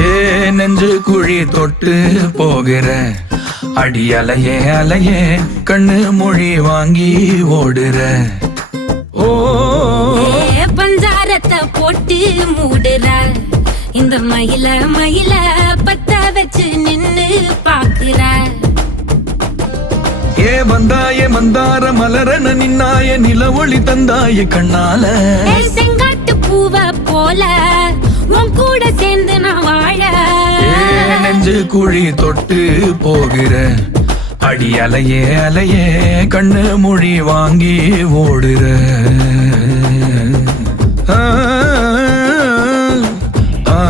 ஏ நெஞ்சு குழி தொட்டு போகிற அடி அலையே அலையே கண்ணு மொழி வாங்கி ஓடுற. ஓ பஞ்சாரத்தை போட்டு மூடுற இந்த மயில மயில பத்த வச்சு நின்னு பாக்குற. ஏ வந்தாய மந்தார மலரன நின்னாய நில ஒளி தந்தாய கண்ணால. செங்காட்டு பூவ போல உன் கூட சேர்ந்து நான் வாழ. நெஞ்சு குழி தொட்டு போகிற அடி அலையே அலையே கண்ணு மொழி வாங்கி ஓடுற. ஆ ஆ